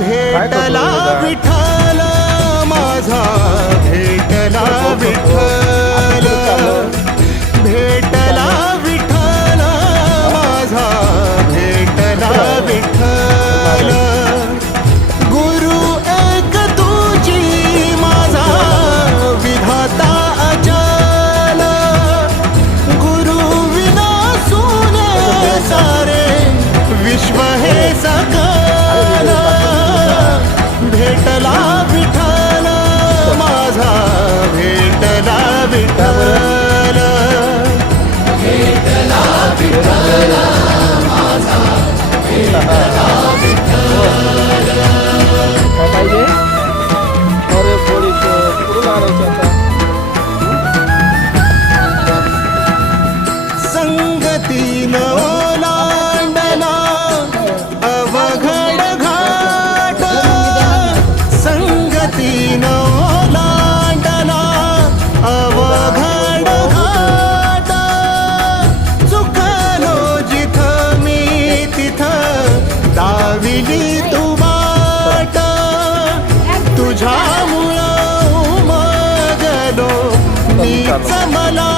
भेटला विठ्ठल माझा, भेटला विठ्ठल, भेटला विठ्ठल माझा, भेटला विठ्ठल. गुरु एक तुझी माझा विधाता अचल, गुरु विना सुने सारे विश्व हे सकल. भेटला विठ्ठल माझा, भेटला विठ्ठल, भेटला विठ्ठल माझा, भेटला विठ्ठल. पाहिजे अरे थोडी पुढे लागायचं संगतीन ओलांडला अवघड घाट, संगतीन ओलांडला अवघड घाट. चुकलो जिथं मी तिथं दाविली तू वाट, तुझ्यामुळं उमगलो मीच मला